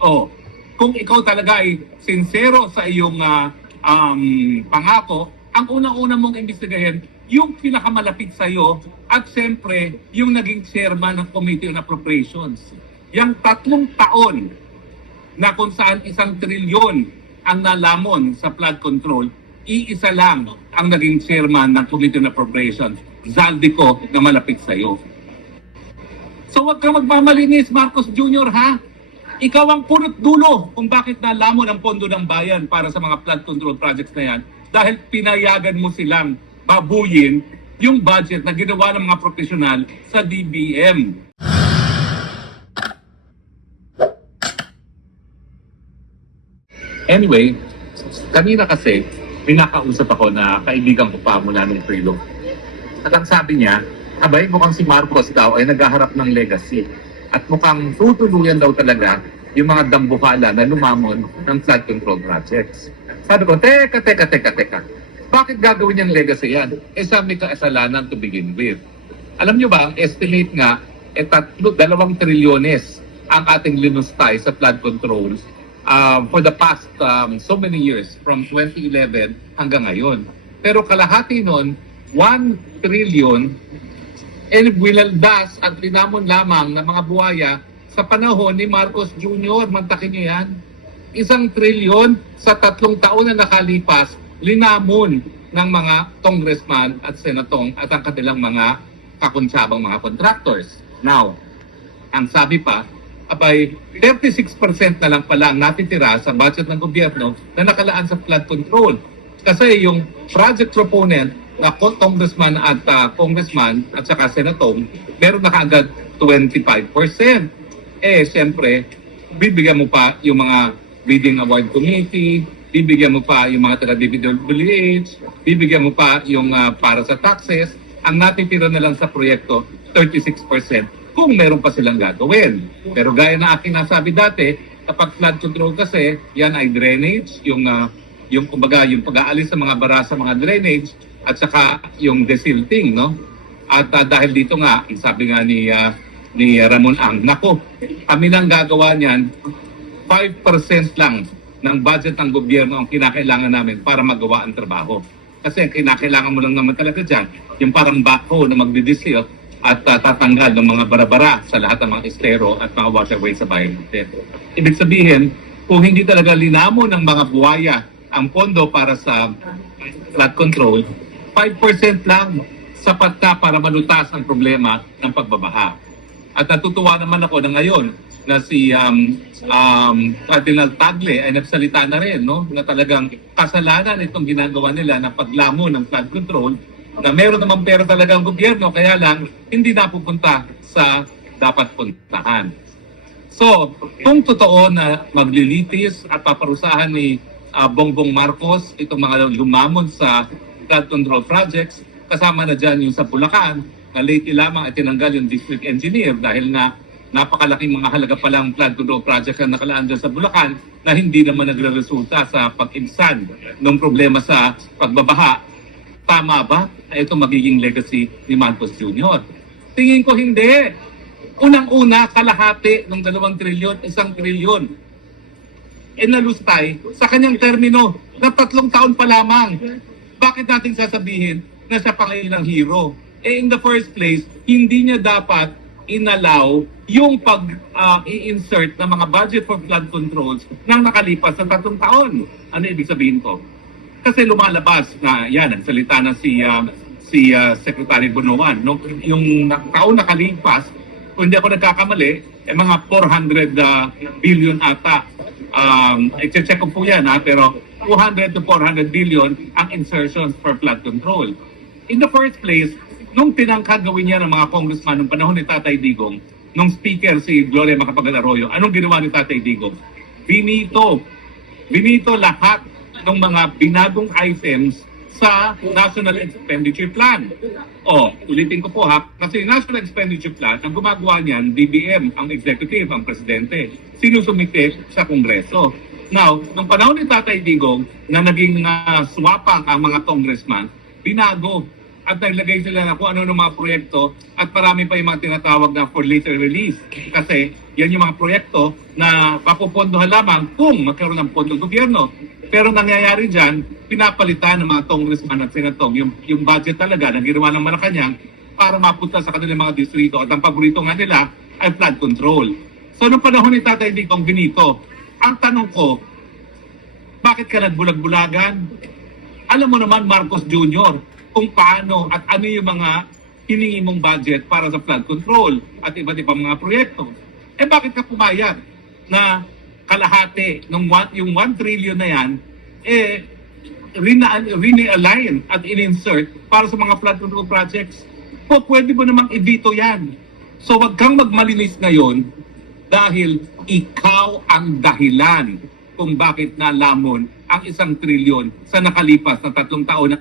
Oh, kung ikaw talaga ay sincero sa iyong pangako, ang unang-una mong imbestigahin yung pinakamalapit sa iyo at siyempre yung naging chairman ng Committee on Appropriations. Yang 3 taon na kung saan 1 trilyon ang nalamon sa flood control, iisa lang ang naging chairman ng Committee on Appropriations, Zaldico, na malapit sa iyo. So wag kang magmamalinis, Marcos Jr. ha? Ikaw ang punot dulo kung bakit nalamon ang pondo ng bayan para sa mga flood control projects na yan dahil pinayagan mo silang babuyin yung budget na ginawa ng mga profesional sa DBM. Anyway, kanina kasi pinakausap ako na kaibigan ko pa mula ng Trilo. At ang sabi niya, abay mukhang si Marcos daw ay naghaharap ng legacy. At mukhang tutuluyan daw talaga yung mga dambukala na lumamon ng flood control projects. Sabi ko, teka. Bakit gagawin niyang legacy yan? Sa may kasalanan to begin with. Alam niyo ba, ang estimate nga, 2 trilyones ang ating linustay sa flood control for the past so many years, from 2011 hanggang ngayon. Pero kalahati nun, 1 trillion winaldas at linamon lamang ng mga buhaya sa panahon ni Marcos Jr. Mantakin niyo yan. 1 trilyon sa 3 taon na nakalipas, linamon ng mga congressman at senatong at ang kanilang mga kakonsyabang mga contractors. Now, ang sabi pa, abay, 36% na lang pala ang natitira sa budget ng gobyerno na nakalaan sa flood control. Kasi yung project proponent na congressman at saka senatong, meron na kaagad 25%. Siyempre, bibigyan mo pa yung mga Reading Award Committee, bibigyan mo pa yung mga taga-DPWH, bibigyan mo pa yung para sa taxes. Ang natitira na lang sa proyekto, 36%, kung meron pa silang gagawin. Pero gaya na aking nasabi dati, kapag flood control kasi, yan ay drainage, yung kumbaga, yung pag-aalis sa mga bara sa mga drainage, at saka yung desilting, no? At dahil dito nga, sabi nga ni Ramon Ang, nako, kami lang gagawa niyan, 5% lang ng budget ng gobyerno ang kinakailangan namin para magawa ang trabaho. Kasi ang kinakailangan mo lang naman talaga dyan, yung parang backhoe na magdidisil at tatanggal ng mga barabara sa lahat ng mga estero at mga waterways sa bayan natin. Ibig sabihin, kung hindi talaga linamo ng mga buhaya ang pondo para sa flood control, 5% lang sapat na para malutas ang problema ng pagbabaha. At natutuwa naman ako na ngayon na si Cardinal Tagle ay nagsalita na rin, no? Na talagang kasalanan itong ginagawa nila na paglamo ng flood control, na meron naman pera talaga ang gobyerno, kaya lang hindi napupunta sa dapat puntahan. So, kung totoo na maglilitis at paparusahan ni Bongbong Marcos itong mga lumamon sa flood control projects, kasama na dyan yung sa Bulacan, na lately lamang ay tinanggal yung district engineer dahil nga napakalaking mga halaga palang flood control project na nakalaan dyan sa Bulacan na hindi naman nagre-resulta sa pag-ibsan ng problema sa pagbabaha. Tama ba na ito magiging legacy ni Marcos Jr.? Tingin ko hindi. Unang-una, kalahati ng 2 trilyon, 1 trilyon. Nalustay sa kanyang termino na 3 taon pa lamang. Bakit natin sasabihin na siya pangilang hero? In the first place, hindi niya dapat inallow yung pag-i-insert ng mga budget for flood controls nang nakalipas sa 3 taon. Ano ibig sabihin ko? Kasi lumalabas na yan, nagsalita na si Secretary Bonoan. No? Yung taon nakalipas, kung hindi ako nagkakamali, mga 400 billion ata. I-check ko po yan, pero 200 to 400 billion ang insertions for flood control. In the first place, nung tinangkad gawin niya ng mga congressman nung panahon ni Tatay Digong, nung speaker si Gloria Macapagal Arroyo, anong ginawa ni Tatay Digong? Binito lahat ng mga binagong items sa National Expenditure Plan. Ulitin ko po ha, kasi National Expenditure Plan, ang gumagawa niyan, DBM, ang executive, ang presidente, sinusumite sa Kongreso. Now, nung panahon ni Tatay Digong na naging swapang ang mga congressman, binago at naglagay sila na kung ano ng mga proyekto at marami pa yung mga tinatawag na for later release. Kasi yan yung mga proyekto na papupondohan lamang kung magkaroon ng pondo ng gobyerno. Pero nangyayari dyan, pinapalitan ng mga congressman at senatong yung budget talaga na ginawa ng Malacanang para mapunta sa kanilang mga distrito. At ang paborito nga nila ay flood control. So noong panahon ni Tatay Digong Benito, ang tanong ko, bakit ka nagbulag-bulagan? Alam mo naman, Marcos Jr., kung paano at ano yung mga hiningi mong budget para sa flood control at iba't ibang mga proyekto. Eh bakit ka pumayag na kalahati ng yung 1 trillion na yan, rene-align at in-insert para sa mga flood control projects? Po, pwede mo namang i-veto yan. So wag kang magmalinis ngayon dahil ikaw ang dahilan kung bakit nalamon ang 1 trillion sa nakalipas na 3 taon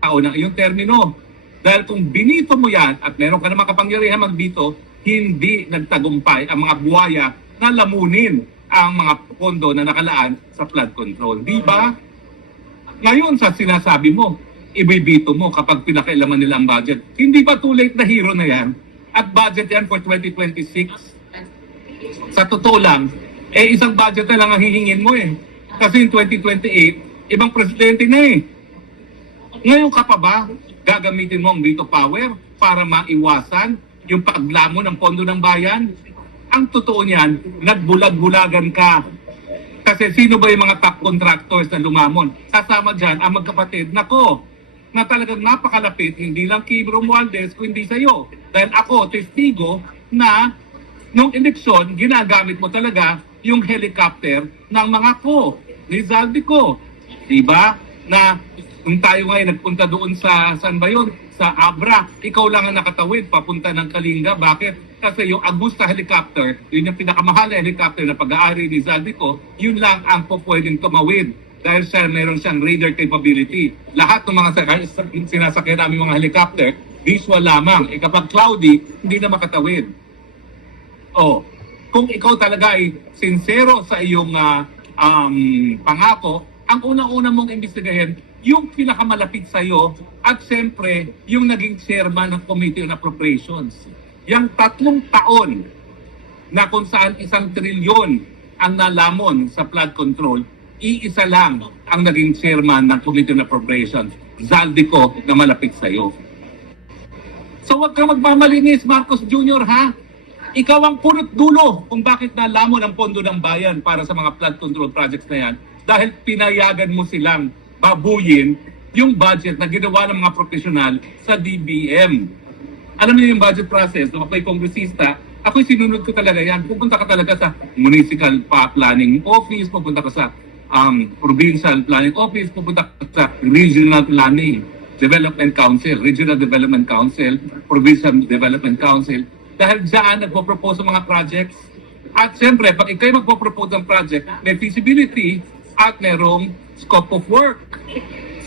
ng iyong termino. Dahil kung binito mo yan at meron ka naman kapangyarihan magbito, hindi nagtagumpay ang mga buwaya na lamunin ang mga pondo na nakalaan sa flood control. Di ba? Ngayon sa sinasabi mo, ibibito mo kapag pinakailaman nila ang budget. Hindi ba too late na hero na yan? At budget yan for 2026? Sa totoo lang, isang budget na lang ang hihingin mo eh. Kasi in 2028, ibang presidente na eh. Ngayon ka pa ba gagamitin mo ang veto power para maiwasan yung paglamon ng pondo ng bayan? Ang totoo niyan, nagbulag-bulagan ka. Kasi sino ba yung mga top contractors na lumamon? Kasama dyan ang magkapatid, nako, na talagang napakalapit, hindi lang kay Romualdez, kundi sa'yo. Dahil ako, testigo na nung eleksyon, ginagamit mo talaga yung helicopter ng mga ko, ni Zaldico. Diba? Na kung tayo ngayon nagpunta doon sa, saan ba yun? Sa Abra, ikaw lang ang nakatawid papunta ng Kalinga. Bakit? Kasi yung Agusta helicopter, yun yung pinakamahal na helicopter na pag-aari ni Zaldico, yun lang ang pwedeng tumawid. Dahil meron siyang radar capability. Lahat ng mga sinasakyan namin mga helicopter, visual lamang. Kapag cloudy, hindi na makatawid. Kung ikaw talaga ay sincero sa iyong pangako, ang unang-una mong imbestigahin, yung pinakamalapit sa iyo at siyempre yung naging chairman ng Committee on Appropriations. Yung 3 taon na kung saan 1 trilyon ang nalamon sa flood control, iisa lang ang naging chairman ng Committee on Appropriations, Zaldico, na malapit sa iyo. So wag kang magmamalinis, Marcos Jr. ha? Ikaw ang punot dulo kung bakit nalamon ang pondo ng bayan para sa mga flood control projects na yan dahil pinayagan mo silang babuyin yung budget na ginawa ng mga profesional sa DBM. Alam niyo yung budget process, nung ako'y kongresista, ako'y sinunod ko talaga yan. Pupunta ka talaga sa municipal planning office, pupunta ka sa provincial planning office, pupunta ka sa regional planning, development council, regional development council, provincial development council. Dahil dyan nagpo-propose ng mga projects. At siyempre, pag ikaw'y magpo-propose ng project, may feasibility at merong scope of work.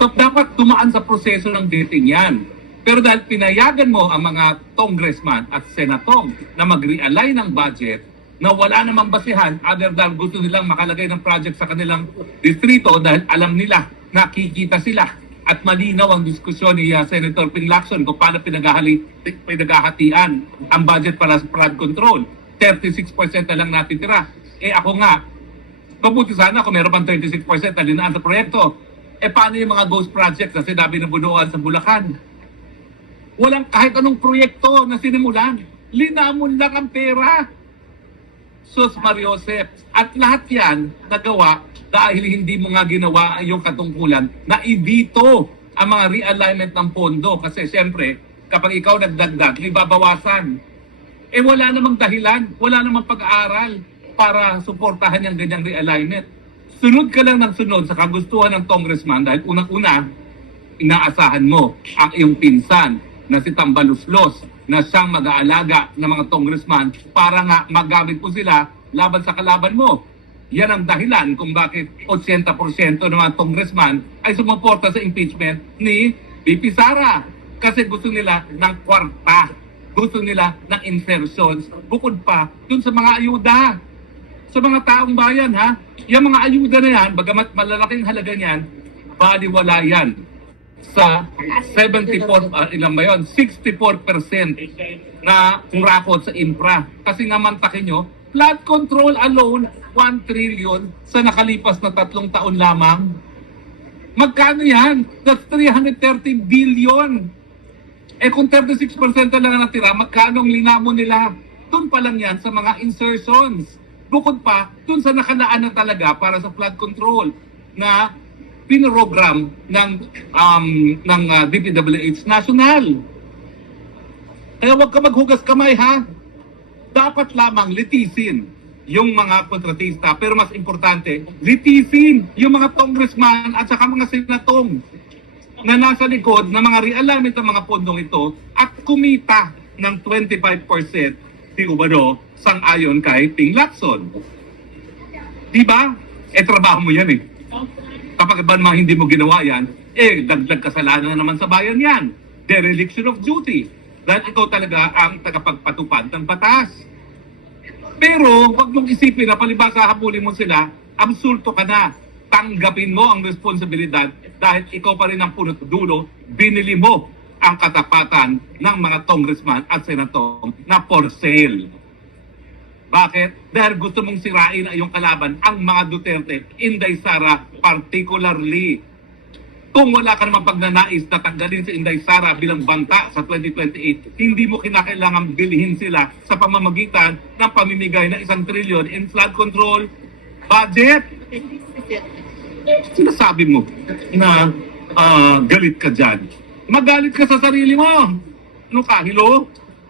So dapat tumaan sa proseso ng dating yan. Pero dahil pinayagan mo ang mga congressman at senatong na mag-realign ng budget na wala namang basihan other than gusto nilang makalagay ng project sa kanilang distrito dahil alam nila nakikita sila at malinaw ang diskusyon ni Senator Ping Lacson kung paano pinaghahatian ang budget para sa flood control. 36% na lang natitira. Ako nga, mabuti sana kung meron pang 36% na linaan sa proyekto. Paano yung mga ghost projects na sinabi na bunuan sa Bulacan? Walang kahit anong proyekto na sinimulan. Linamon lang ang pera. Sus Mariosep. At lahat yan nagawa dahil hindi mo nga ginawa yung katungkulan na ibito ang mga realignment ng pondo. Kasi siyempre, kapag ikaw nagdagdag, ibabawasan. Wala namang dahilan, wala namang pag-aaral para suportahan yung ganyang realignment. Sunod ka lang ng sunod sa kagustuhan ng congressman dahil unang-una, inaasahan mo ang iyong pinsan na si Tambaluslos na siyang mag-aalaga ng mga congressman para nga magamit po sila laban sa kalaban mo. Yan ang dahilan kung bakit 80% ng mga congressman ay sumuporta sa impeachment ni VP Sara. Kasi gusto nila ng kwarta, gusto nila ng insertions, bukod pa dun sa mga ayuda. Sa mga taong bayan ha, yung mga ayuda na yan, bagamat malalaking halaga niyan, baliwala yan sa 74, ilan ba yun? 64% na kurakot sa infra. Kasi nga mantakin nyo, flood control alone, 1 trillion sa nakalipas na 3 taon lamang. Magkano yan? That's 330 billion. Eh kung 36% na lang ang natira, magkano ang linamon nila? Doon pa lang yan sa mga insertions. Bukod pa, doon sa nakalaan na talaga para sa flood control na pinrogram ng DPWH National. Kaya huwag ka maghugas kamay ha. Dapat lamang litisin yung mga kontratista. Pero mas importante, litisin yung mga congressman at saka mga senatong na nasa likod ng mga realignment ng mga pondong ito at kumita ng 25% di umano sang-ayon kay Ping Lacson. Diba? Trabaho mo yan eh. Kapag ba naman hindi mo ginawa yan, dagdag kasalanan na naman sa bayan yan. Dereliction of duty. Dahil ikaw talaga ang tagapagpatupad ng batas. Pero, wag mong isipin na palibasa habulin mo sila, absulto ka na. Tanggapin mo ang responsibilidad dahil ikaw pa rin ang punot dulo, binili mo ang katapatan ng mga congressman at senator na for sale. Bakit? Dahil gusto mong sirain ang iyong kalaban, ang mga Duterte, Inday Sara particularly. Kung wala ka naman pagnanais na tanggalin si Inday Sara bilang bangka sa 2028, hindi mo kinakailangan bilhin sila sa pamamagitan ng pamimigay ng 1 trillion in flood control budget. Sinasabi mo na galit ka dyan. Magalit ka sa sarili mo. Ano ka, hilo?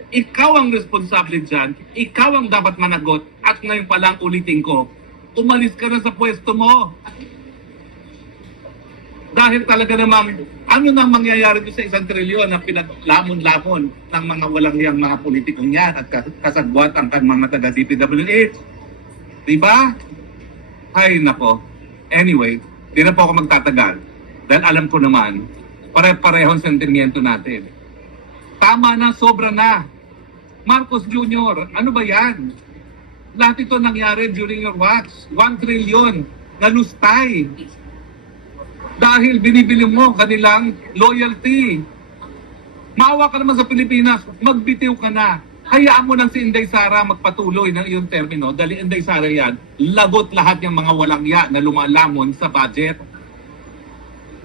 Ikaw ang responsable dyan. Ikaw ang dapat managot. At ngayon pa lang ulitin ko, umalis ka na sa pwesto mo. Dahil talaga namang, ano nang mangyayari doon sa 1 trilyon na pinaglamon-lamon ng mga walang hiyang mga politikong yan at kasagwat ang mga taga-DPWH. Diba? Ay, nako. Anyway, di na po ako magtatagal. Dahil alam ko naman, pare-parehong sentimiento natin. Tama na, sobra na. Marcos Jr., ano ba yan? Lahat ito nangyari during your watch. 1 trillion na lustay. Dahil binibili mo kanilang loyalty. Maawa ka naman sa Pilipinas, magbitiw ka na. Hayaan mo nang si Inday Sara magpatuloy ng iyong termino. Dahil Inday Sara yan, lagot lahat yung mga walang ya na lumalamon sa budget.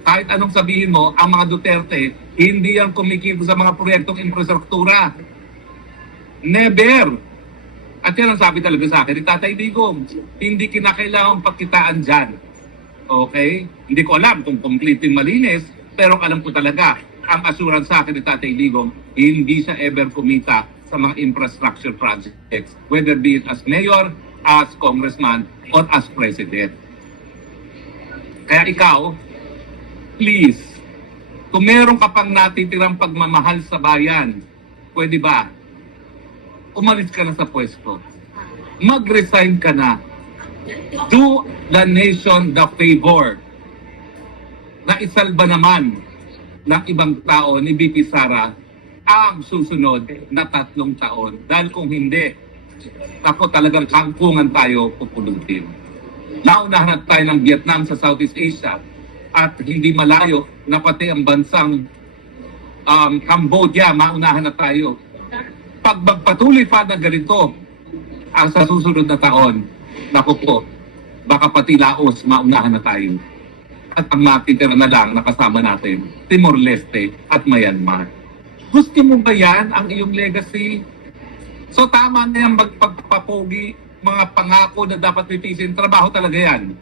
Kahit anong sabihin mo, ang mga Duterte, hindi yan kumikita sa mga proyektong infrastruktura. Never! At yan ang sabi talaga sa akin ni Tatay Digong, hindi kinakailangan pagkitaan dyan. Okay? Hindi ko alam kung completely malinis, pero alam ko talaga, ang assurance sa akin ni Tatay Digong, hindi siya ever kumita sa mga infrastructure projects, whether be it as mayor, as congressman, or as president. Kaya ikaw, please, kung meron ka pang natitirang pagmamahal sa bayan, pwede ba? Umalis ka na sa pwesto. Mag-resign ka na. Do the nation the favor na isalba naman ng ibang tao ni BP Sara ang susunod na 3 taon. Dahil kung hindi, ako talagang kangkungan tayo pupulutin. Naunahan tayo ng Vietnam sa Southeast Asia. At hindi malayo na pati ang bansang Cambodia, maunahan na tayo. Pag magpatuloy pa na ganito ang sa susunod na taon, naku po, baka pati Laos, maunahan na tayo. At ang matitira na lang nakasama natin, Timor-Leste at Myanmar. Gusto mo ba yan ang iyong legacy? So tama na yung magpagpapogi, mga pangako na dapat titisin, trabaho talaga yan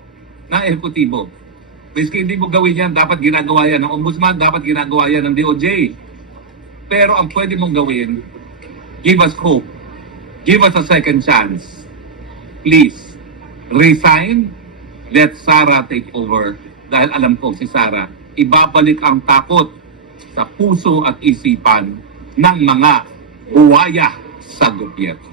ng ehekutibo. Miski hindi mo gawin yan, dapat ginagawa yan ng Ombudsman, dapat ginagawa yan ng DOJ. Pero ang pwede mong gawin, give us hope. Give us a second chance. Please, resign, let Sara take over. Dahil alam ko si Sara, ibabalik ang takot sa puso at isipan ng mga buwaya sa gobyerno.